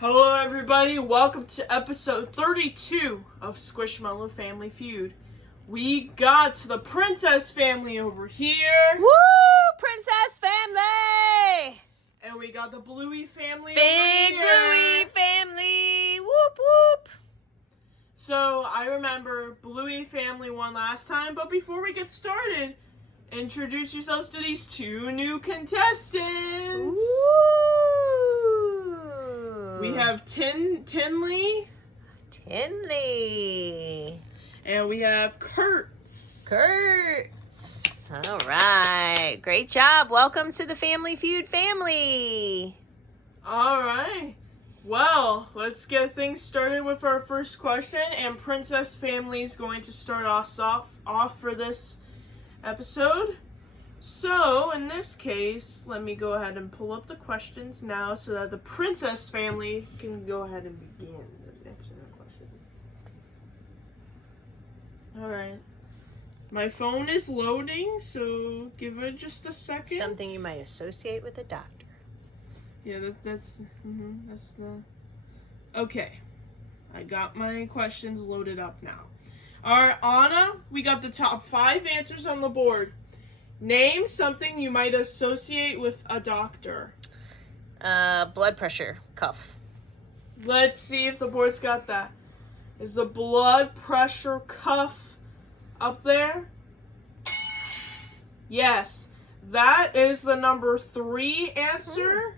Hello everybody, welcome to episode 32 of SquishMallow Family Feud. We got the princess family over here. Woo! Princess family! And we got the Bluey family Big over here. Bluey family! Whoop whoop! So, I remember Bluey family won last time, but before we get started, introduce yourselves to these two new contestants. Woo! We have Tinley. Tinley. And we have Kurtz. Kurtz. All right. Great job. Welcome to the Family Feud family. All right. Well, let's get things started with our first question. And Princess Family is going to start us off for this episode. So, in this case, let me go ahead and pull up the questions now so that the Princess Family can go ahead and begin answering the question. Alright. My phone is loading, so give it just a second. Something you might associate with a doctor. Yeah, that's the... Okay. I got my questions loaded up now. Alright, Anna, we got the top 5 answers on the board. Name something you might associate with a doctor. Blood pressure cuff. Let's see if the board's got that. Is the blood pressure cuff up there? Yes. That is the number 3 answer.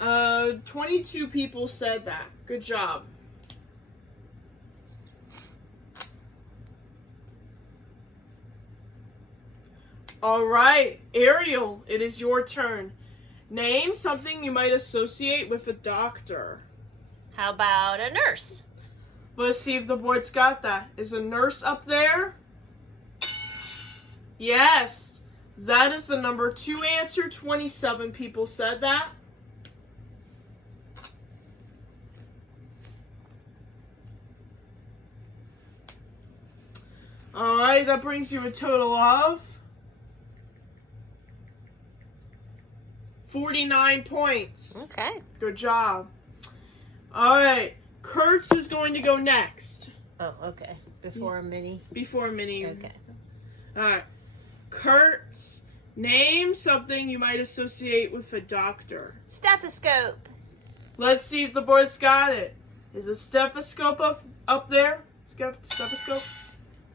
22 people said that. Good job. All right, Ariel, it is your turn. Name something you might associate with a doctor. How about a nurse? Let's see if the board's got that. Is a nurse up there? Yes, that is the number 2 answer. 27 people said that. All right, that brings you a total of 49 points. Okay. Good job. All right. Kurtz is going to go next. Oh, okay. Before Minnie? Before Minnie. Okay. All right. Kurtz, name something you might associate with a doctor. Stethoscope. Let's see if the board's got it. Is a stethoscope up there? Stethoscope?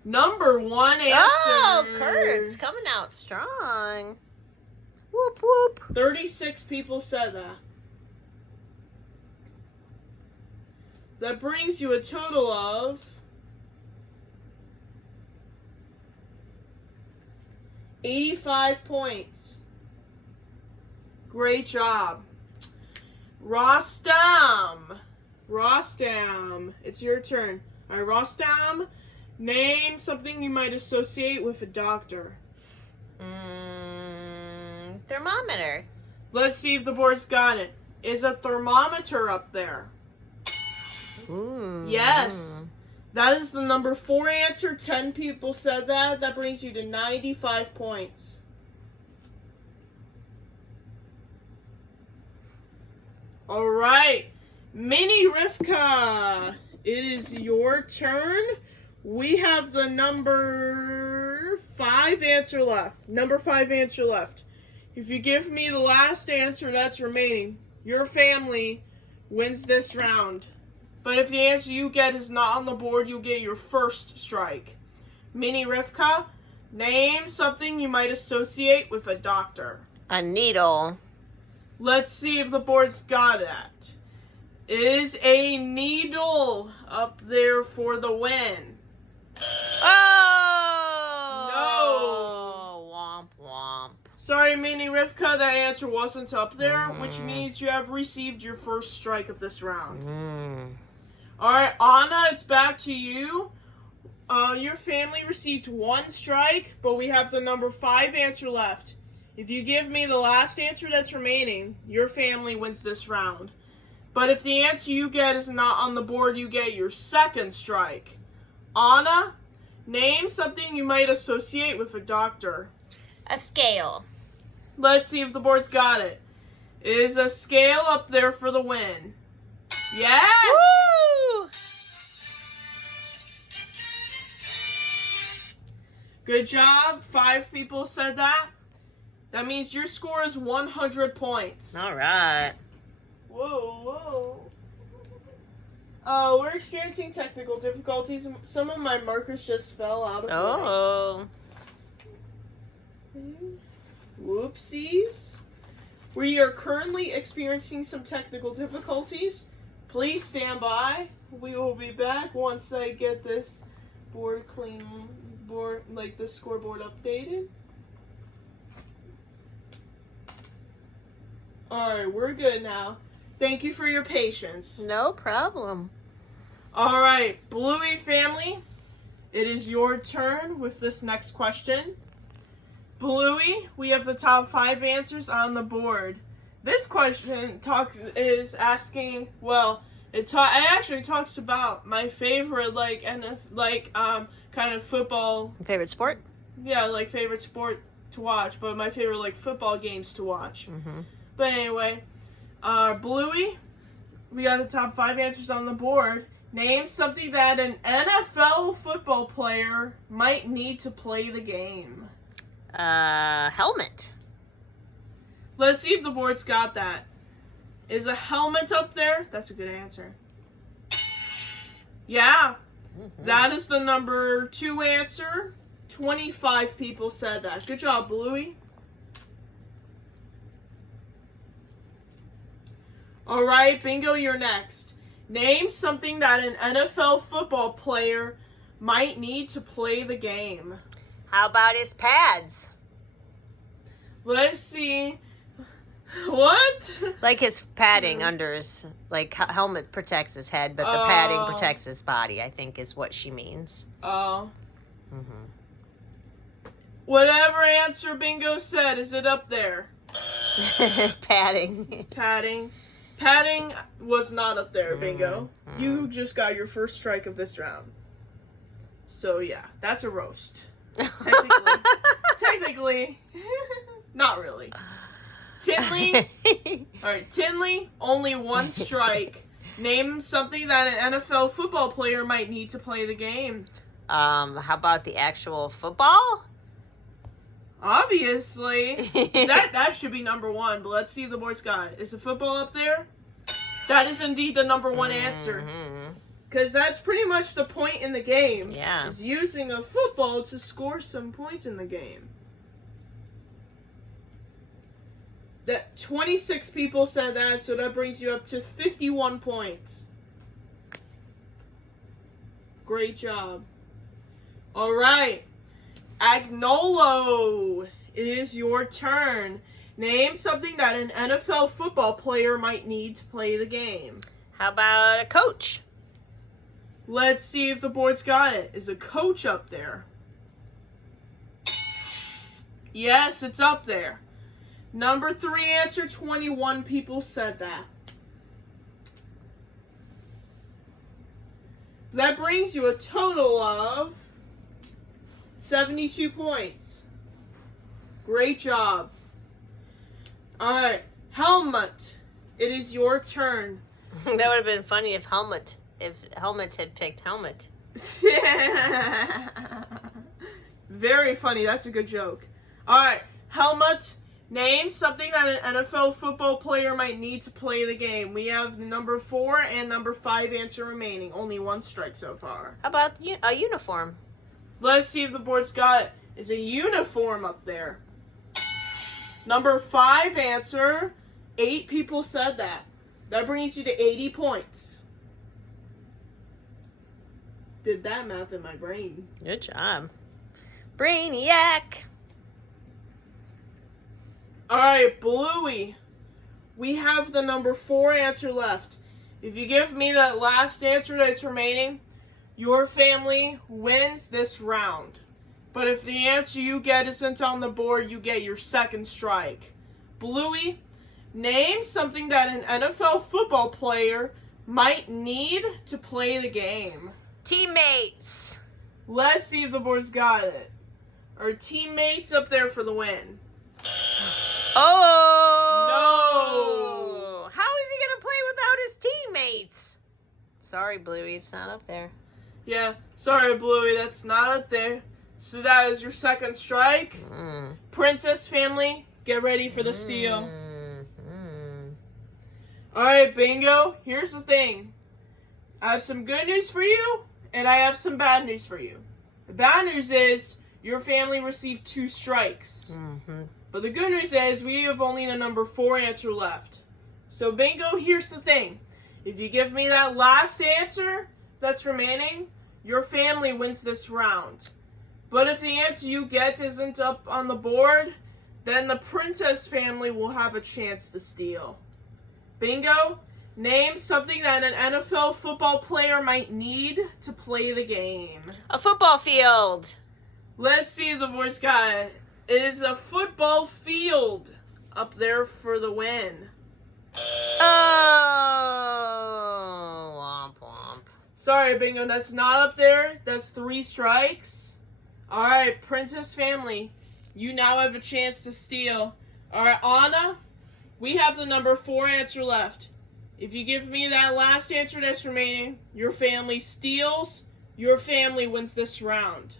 Number 1 answer. Oh, Kurtz coming out strong. Whoop, whoop. 36 people said that. That brings you a total of 85 points. Great job. Rostam, it's your turn. All right, Rostam, name something you might associate with a doctor. Thermometer. Let's see if the board's got it. Is a thermometer up there? Ooh. Yes. That is the number 4 answer. 10 people said that. That brings you to 95 points. All right. Mini Rivka, it is your turn. We have the number 5 answer left. Number 5 answer left. If you give me the last answer that's remaining, your family wins this round. But if the answer you get is not on the board, you'll get your first strike. Mini Rivka, name something you might associate with a doctor. A needle. Let's see if the board's got that. Is a needle up there for the win? Oh! No. Womp womp. Sorry, Mini Rivka, that answer wasn't up there, which means you have received your first strike of this round. Alright, Anna, it's back to you. Your family received 1 strike, but we have the number 5 answer left. If you give me the last answer that's remaining, your family wins this round. But if the answer you get is not on the board, you get your second strike. Anna, name something you might associate with a doctor. A scale. Let's see if the board's got it. Is a scale up there for the win? Yes! Woo! Good job. 5 people said that. That means your score is 100 points. All right. Whoa. We're experiencing technical difficulties. Some of my markers just fell out of Oh. Whoopsies. We are currently experiencing some technical difficulties. Please stand by. We will be back once I get this the scoreboard updated. Alright, we're good now. Thank you for your patience. No problem. Alright, Bluey family, it is your turn with this next question. Bluey, we have the top 5 answers on the board. This question it actually talks about my favorite kind of football. Favorite sport? Yeah, favorite sport to watch, but my favorite football games to watch. Mm-hmm. But anyway, Bluey, we got the top 5 answers on the board. Name something that an NFL football player might need to play the game. Helmet. Let's see if the board's got that. Is a helmet up there? That's a good answer. Yeah. Mm-hmm. That is the number 2 answer. 25 people said that. Good job, Bluey. Alright, Bingo, you're next. Name something that an NFL football player might need to play the game. How about his pads? Let's see. What? Like his padding under his, helmet protects his head, but the padding protects his body, I think is what she means. Oh. Mm-hmm. Whatever answer Bingo said, is it up there? Padding. Padding was not up there, Bingo. Mm-hmm. You just got your first strike of this round. So yeah, that's a roast. Technically. Not really. Tinley. Alright, Tinley, only 1 strike. Name something that an NFL football player might need to play the game. How about the actual football? Obviously. that should be number 1, but let's see if the board's got it. Is the football up there? That is indeed the number 1 answer. Because that's pretty much the point in the game. Yeah. Is using a football to score some points in the game. That 26 people said that, so that brings you up to 51 points. Great job. Alright. Agnolo, it is your turn. Name something that an NFL football player might need to play the game. How about a coach? Let's see if the board's got it. Is a coach up there? Yes, it's up there. Number 3 answer, 21 people said that. That brings you a total of 72 points. Great job. Alright, Helmut, it is your turn. That would have been funny if Helmet had picked Helmet. Very funny, that's a good joke. Alright, Helmut, name something that an NFL football player might need to play the game. We have the number 4 and number 5 answer remaining. Only 1 strike so far. How about a uniform? Let's see if the board's got is a uniform up there. Number 5 answer, 8 people said that. That brings you to 80 points. Did that math in my brain. Good job. Brainiac. Alright, Bluey. We have the number 4 answer left. If you give me that last answer that's remaining, your family wins this round. But if the answer you get isn't on the board, you get your 2nd strike. Bluey, name something that an NFL football player might need to play the game. Teammates. Let's see if the board's got it. Our teammates up there for the win. Oh! No! How is he going to play without his teammates? Sorry, Bluey, it's not up there. Yeah, sorry, Bluey, that's not up there. So that is your second strike. Princess family, get ready for the steal. Alright, Bingo, here's the thing. I have some good news for you, and I have some bad news for you. The bad news is your family received 2 strikes. But the good news is we have only the number 4 answer left. So, Bingo, here's the thing. If you give me that last answer that's remaining, your family wins this round. But if the answer you get isn't up on the board, then the Princess family will have a chance to steal. Bingo, name something that an NFL football player might need to play the game. A football field. Let's see if the voice got it. It is a football field up there for the win. Oh, womp womp. Sorry, Bingo, that's not up there. That's 3 strikes. Alright, Princess family, you now have a chance to steal. Alright, Anna, we have the number 4 answer left. If you give me that last answer that's remaining, your family steals, your family wins this round.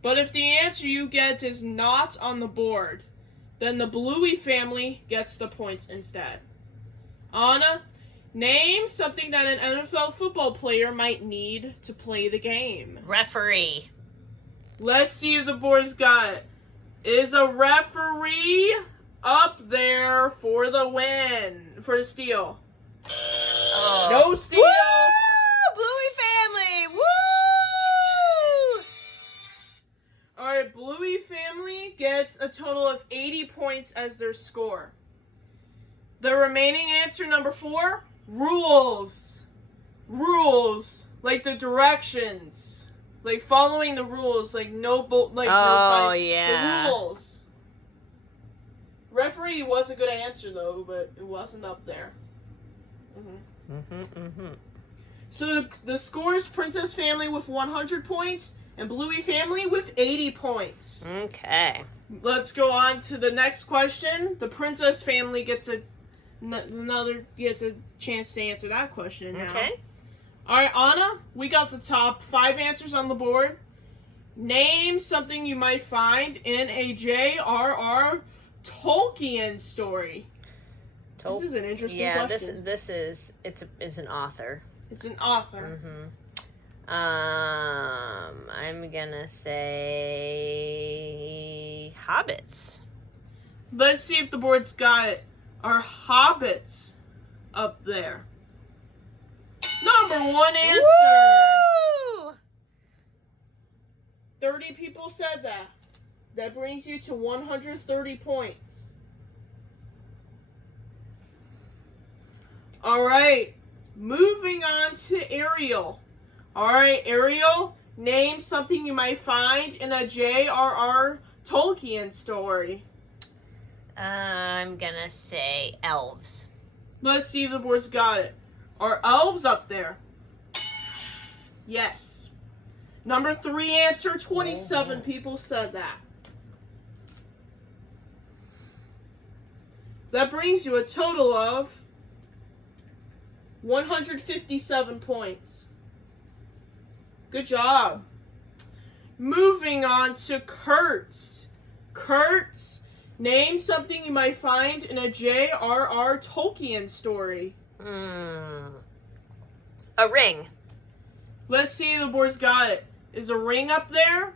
But if the answer you get is not on the board, then the Bluey family gets the points instead. Anna, name something that an NFL football player might need to play the game. Referee. Let's see if the boys got it. Is a referee up there for the win, for the steal? Oh. No steal! Woo! Bluey family! Woo! Alright, Bluey family gets a total of 80 points as their score. The remaining answer, number 4, rules. Rules. Like the directions. Like following the rules. Like no no fight. Yeah. The rules. Referee was a good answer though, but it wasn't up there. So the score is Princess family with 100 points and Bluey family with 80 points. Okay. Let's go on to the next question. The Princess family gets a chance to answer that question now. Okay. All right, Anna, we got the top 5 answers on the board. Name something you might find in a J.R.R. Tolkien story. This is an interesting question. It's an author. It's an author. I'm gonna say hobbits. Let's see if the board's got it. Are hobbits up there? Number 1 answer. Woo! 30 people said that. That brings you to 130 points. Alright, moving on to Ariel. Alright, Ariel, name something you might find in a J.R.R. Tolkien story. I'm gonna say elves. Let's see if the board's got it. Are elves up there? Yes. Number 3 answer, 27 people said that. That brings you a total of 157 points. Good job. Moving on to Kurtz. Kurtz, name something you might find in a J.R.R. Tolkien story. A ring. Let's see if the board's got it. Is a ring up there?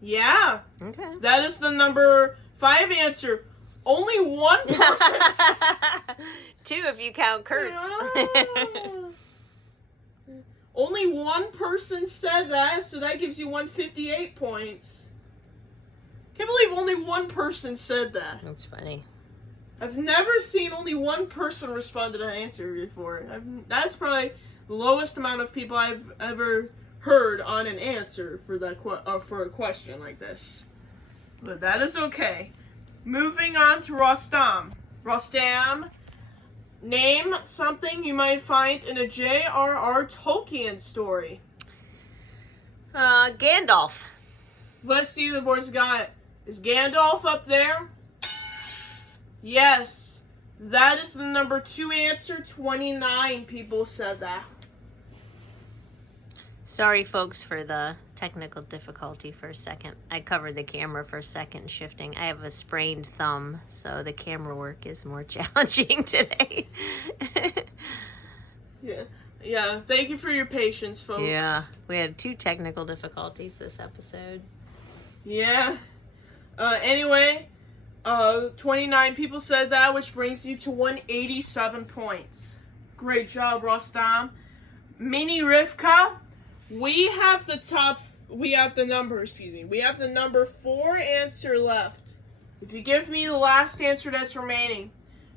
Yeah. Okay. That is the number 5 answer. Only 1 person. 2 if you count Kurtz. Only 1 person said that, so that gives you 158 points. Can't believe only 1 person said that. That's funny. I've never seen only 1 person respond to that answer before. That's probably the lowest amount of people I've ever heard on an answer for for a question like this. But that is okay. Moving on to Rostam. Rostam, name something you might find in a J.R.R. Tolkien story. Gandalf. Let's see if the board's got it. Is Gandalf up there? Yes. That is the number 2 answer. 29 people said that. Sorry, folks, for the technical difficulty for a second. I covered the camera for a second shifting. I have a sprained thumb, so the camera work is more challenging today. Yeah. Thank you for your patience, folks. Yeah, we had 2 technical difficulties this episode. Yeah. Anyway, 29 people said that, which brings you to 187 points. Great job, Rostam. Mini Rivka, we have the number 4 answer left. If you give me the last answer that's remaining,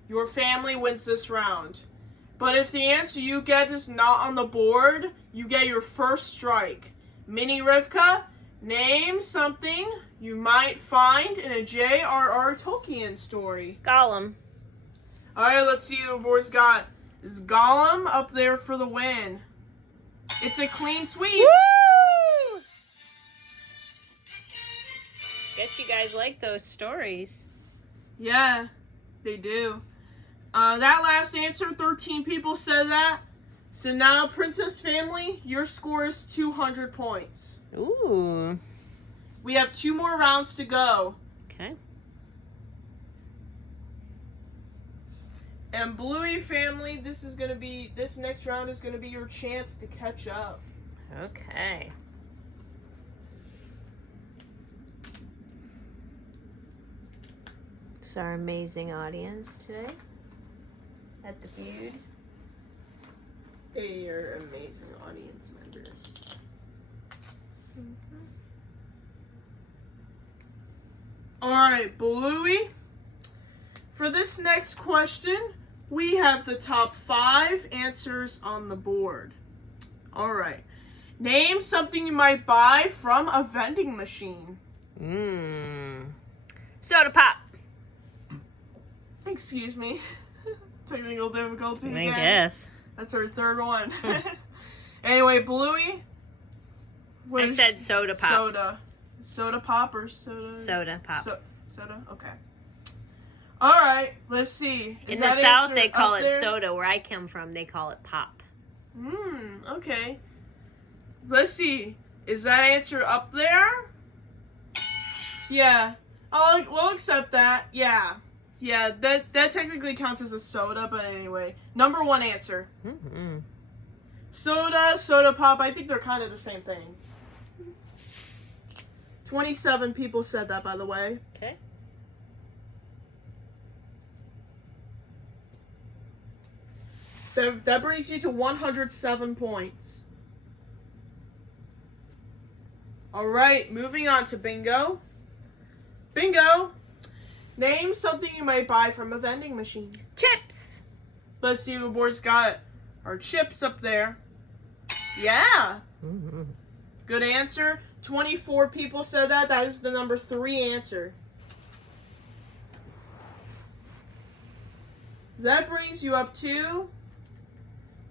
your family wins this round. But if the answer you get is not on the board, you get your first strike. Mini Rivka, name something you might find in a J.R.R. Tolkien story. Gollum. Alright, let's see what the board's got. Is Gollum up there for the win? It's a clean sweep. Woo! Guess you guys like those stories. Yeah, they do. That last answer, 13 people said that. So now, Princess Family, your score is 200 points. Ooh. We have 2 more rounds to go. Okay. And Bluey Family, this next round is gonna be your chance to catch up. Okay. It's our amazing audience today at the Feud. They are amazing audience members. Alright, Bluey. For this next question, we have the top 5 answers on the board. Alright. Name something you might buy from a vending machine. Soda pop. Excuse me. Technical difficulty I again. guess. That's our 3rd one. Anyway, Bluey. I said soda pop. Soda. Soda pop or soda? Soda pop. Soda? Okay. Alright, let's see. In the South, they call it soda. Where I come from, they call it pop. Okay. Let's see. Is that answer up there? Yeah. We'll accept that. Yeah. Yeah, that technically counts as a soda, but anyway. Number 1 answer. Soda pop, I think they're kind of the same thing. 27 people said that, by the way. Okay. That brings you to 107 points. Alright, moving on to Bingo. Bingo! Name something you might buy from a vending machine. Chips. Let's see what the board's got. Our chips up there. Yeah! Good answer. 24 people said that. That is the number 3 answer. That brings you up to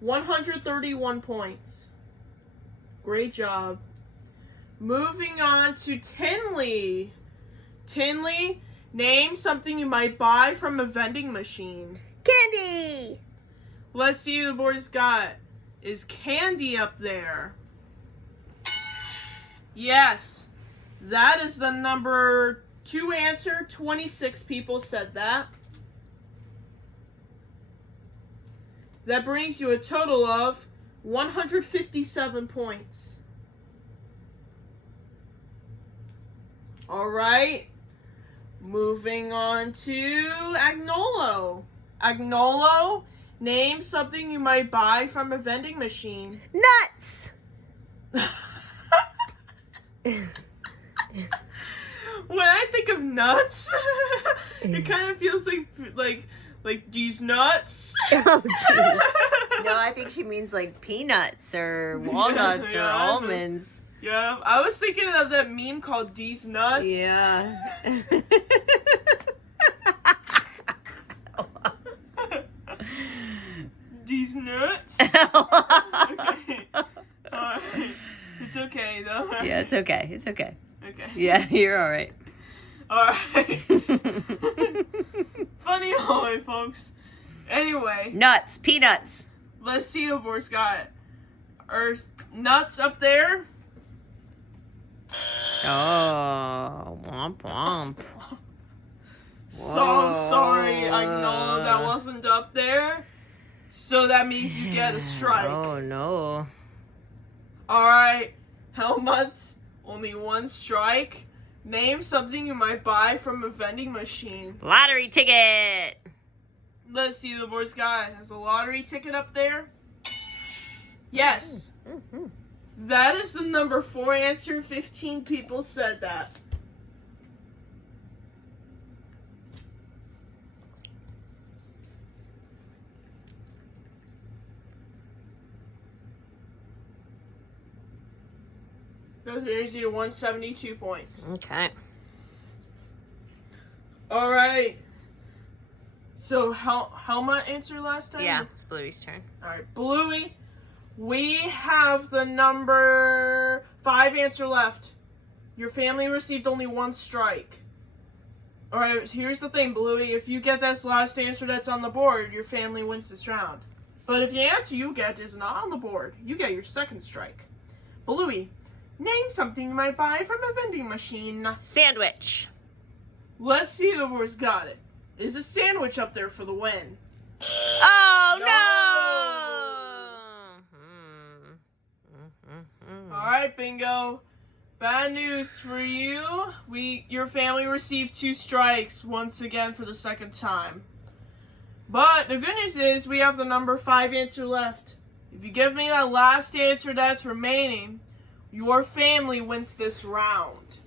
131 points. Great job. Moving on to Tinley. Tinley, name something you might buy from a vending machine. Candy. Let's see what the board's got. Is candy up there? Yes. That is the number 2 answer. 26 people said that. That brings you a total of 157 points. Alright. Moving on to Agnolo. Agnolo, name something you might buy from a vending machine. Nuts. When I think of nuts, it kind of feels like these nuts. Oh, geez. No, I think she means like peanuts or walnuts or almonds. Yeah, I was thinking of that meme called These Nuts. Yeah. These nuts? Okay. Alright. It's okay, though. Yeah, it's okay. It's okay. Okay. Yeah, you're all right. Alright. Funny always, folks. Anyway. Nuts. Peanuts. Let's see what boys got. Are nuts up there? Oh, womp womp. So I'm sorry. I know that wasn't up there. So that means you get a strike. Oh, no. Alright. Helmets. Only one strike. Name something you might buy from a vending machine. Lottery ticket. Let's see the boys got. Has a lottery ticket up there? Yes. That is the number 4 answer. 15 people said that. That brings you to 172 points. Okay. All right. So, Helma answered last time? Yeah, it's Bluey's turn. All right, Bluey. We have the number 5 answer left. Your family received only 1 strike. All right, here's the thing, Bluey. If you get this last answer that's on the board, your family wins this round. But if the answer you get is not on the board, you get your 2nd strike. Bluey, name something you might buy from a vending machine. Sandwich. Let's see the boys got it. Is a sandwich up there for the win? Oh, no! All right, Bingo. Bad news for you. Your family received 2 strikes once again for the 2nd time. But the good news is we have the number 5 answer left. If you give me that last answer that's remaining, your family wins this round.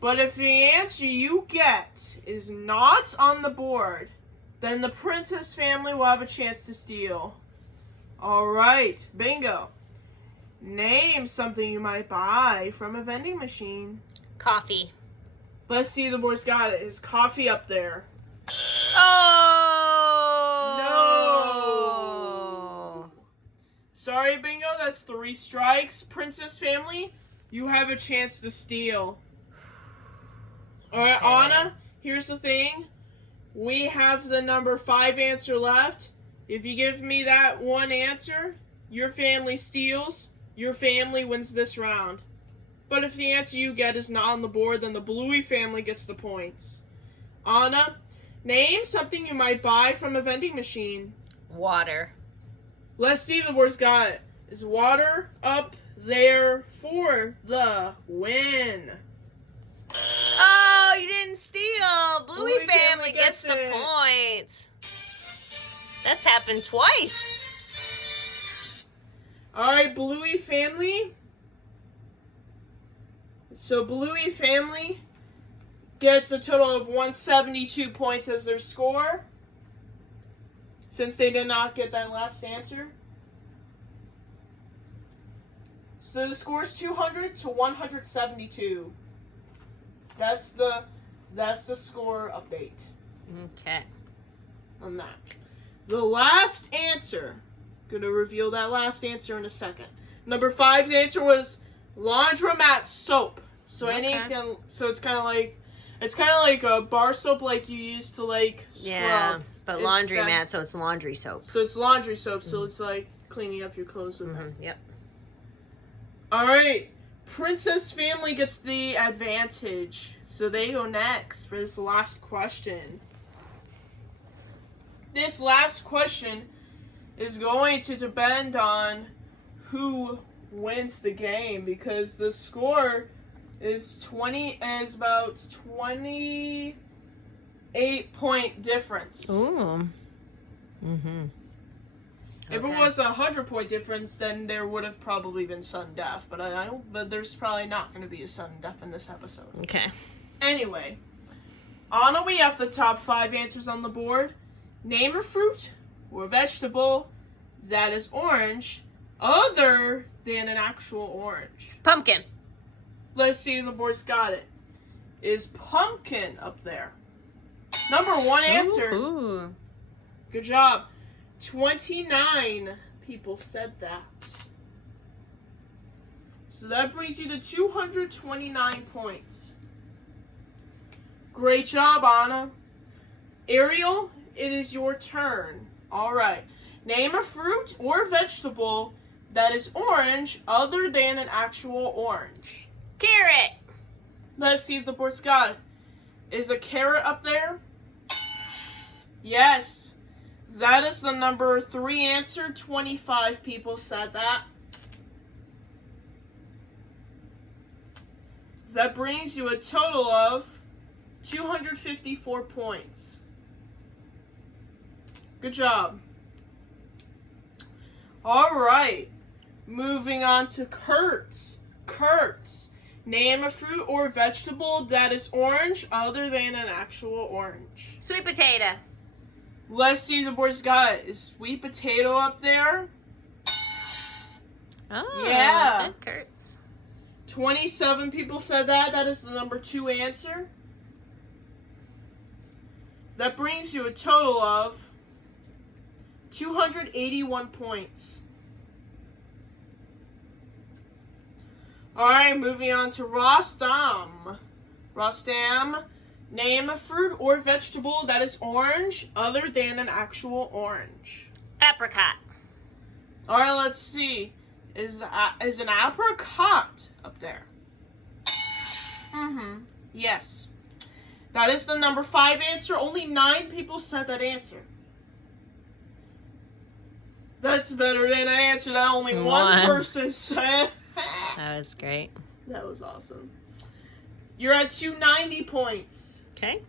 But if the answer you get is not on the board, then the Princess family will have a chance to steal. All right, Bingo. Name something you might buy from a vending machine. Coffee. Let's see the boys got it. Is coffee up there? Oh! No! Sorry, Bingo. That's 3 strikes. Princess family, you have a chance to steal. All right, Okay. Anna, here's the thing. We have the number 5 answer left. If you give me that one answer, your family steals. Your family wins this round. But if the answer you get is not on the board, then the Bluey family gets the points. Anna, name something you might buy from a vending machine. Water. Let's see if the boys got it. Is water up there for the win? Oh, you didn't steal. Bluey Bluey family family gets gets the it. points. That's happened twice. Alright, Bluey family. So Bluey family gets a total of 172 points as their score, since they did not get that last answer. So the score is 200 to 172. That's the score update Okay. on that. The last answer, gonna reveal that last answer in a second. Number 5's answer was laundromat soap. So it's kind of like a bar soap like you use to like scrub. Yeah, but It's laundromat, so it's laundry soap. So it's laundry soap, so it's like cleaning up your clothes with that. Yep. Alright, Princess family gets the advantage. So they go next for this last question. This last question is going to depend on who wins the game, because the score is about 28-point difference. Ooh. If it was a 100-point difference, then there would have probably been sudden death, but there's probably not going to be a sudden death in this episode. Okay. Anyway, Anna, we have the top 5 answers on the board. Name a fruit or vegetable that is orange other than an actual orange. Pumpkin. Let's see if the boys got it. Is pumpkin up there? Number 1 answer. Ooh. Good job. 29 people said that. So that brings you to 229 points. Great job, Anna. Ariel, it is your turn. All right. Name a fruit or vegetable that is orange other than an actual orange. Carrot. Let's see if the board's got it. Is a carrot up there? Yes. That is the number 3 answer. 25 people said that. That brings you a total of 254 points. Good job. All right. Moving on to Kurtz. Kurtz. Name a fruit or vegetable that is orange other than an actual orange. Sweet potato. Let's see if the board's got it. Is sweet potato up there? Oh, yeah. Good, Kurtz. 27 people said that. That is the number 2 answer. That brings you a total of 281 points. Alright, moving on to Rostam. Rostam, name a fruit or vegetable that is orange other than an actual orange. Apricot. Alright, let's see. Is an apricot up there? Yes. That is the number 5 answer. Only 9 people said that answer. That's better than I answered that only one person said. That was great. That was awesome. You're at 290 points. Okay.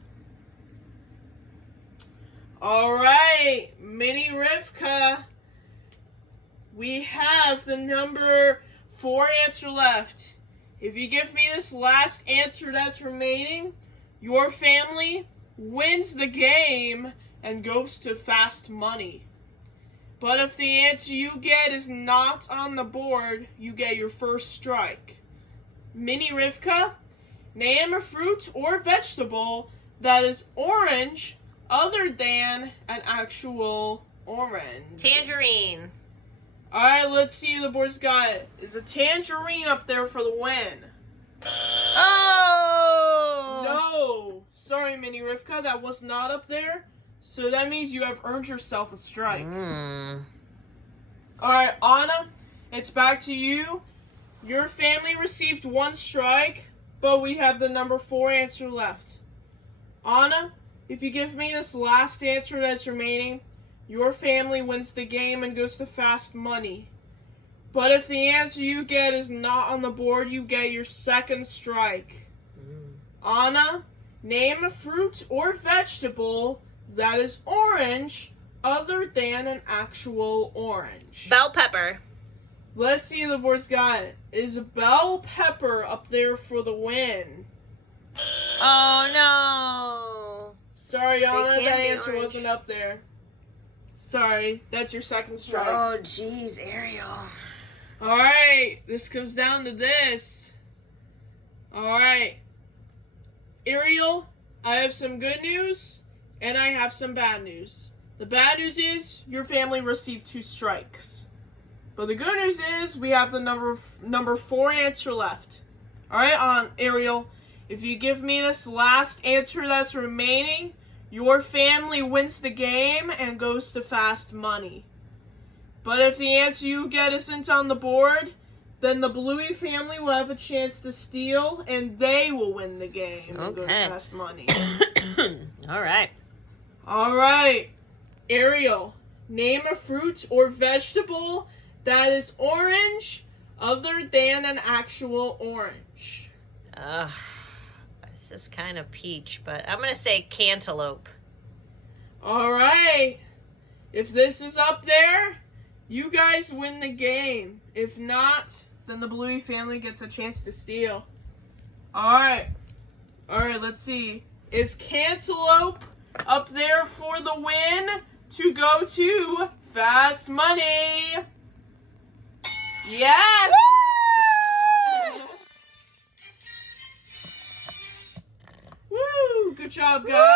All right, Mini Rivka. We have the number 4 answer left. If you give me this last answer that's remaining, your family wins the game and goes to fast money. But if the answer you get is not on the board, you get your first strike. Mini Rivka, name a fruit or vegetable that is orange other than an actual orange. Tangerine. Alright, let's see if the board's got it. Is a tangerine up there for the win? Oh! No! Sorry, Mini Rivka, that was not up there. So that means you have earned yourself a strike. Alright, Anna, it's back to you. Your family received 1 strike, but we have the number 4 answer left. Anna, if you give me this last answer that's remaining, your family wins the game and goes to fast money. But if the answer you get is not on the board, you get your second strike. Anna, name a fruit or vegetable that is orange other than an actual orange. Bell pepper. Let's see if the board's got it. Is bell pepper up there for the win? Oh, no. Sorry, Anna, can't that be answer orange. wasn't up there. Sorry, that's your second strike. Oh, jeez, Ariel. Alright, this comes down to this. Alright. Ariel, I have some good news, and I have some bad news. The bad news is, your family received 2 strikes. But the good news is, we have the number 4 answer left. Alright, Ariel, if you give me this last answer that's remaining, your family wins the game and goes to fast money. But if the answer you get isn't on the board, then the Bluey family will have a chance to steal, and they will win the game and go to fast money. All right. All right. Ariel, name a fruit or vegetable that is orange other than an actual orange. This is kind of peach, but I'm going to say cantaloupe. All right. If this is up there, you guys win the game. If not, then the Bluey family gets a chance to steal. Alright. Alright, let's see. Is cantaloupe up there for the win to go to fast money? Yes! Woo! Good job, guys.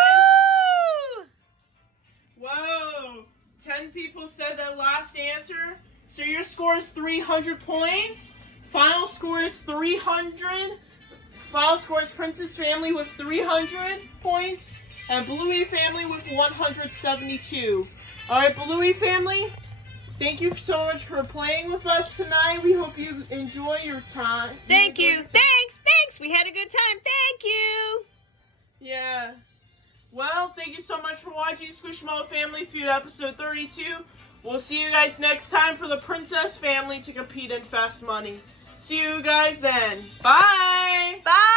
Whoa! 10 people said that last answer. So your score is 300 points. Final score is 300. Final score is Princess Family with 300 points. And Bluey Family with 172. Alright, Balooey family, thank you so much for playing with us tonight. We hope you enjoy your time. Thank you. Thanks. We had a good time. Thank you. Yeah. Well, thank you so much for watching SquishMallow Family Feud episode 32. We'll see you guys next time for the Princess family to compete in Fast Money. See you guys then. Bye! Bye.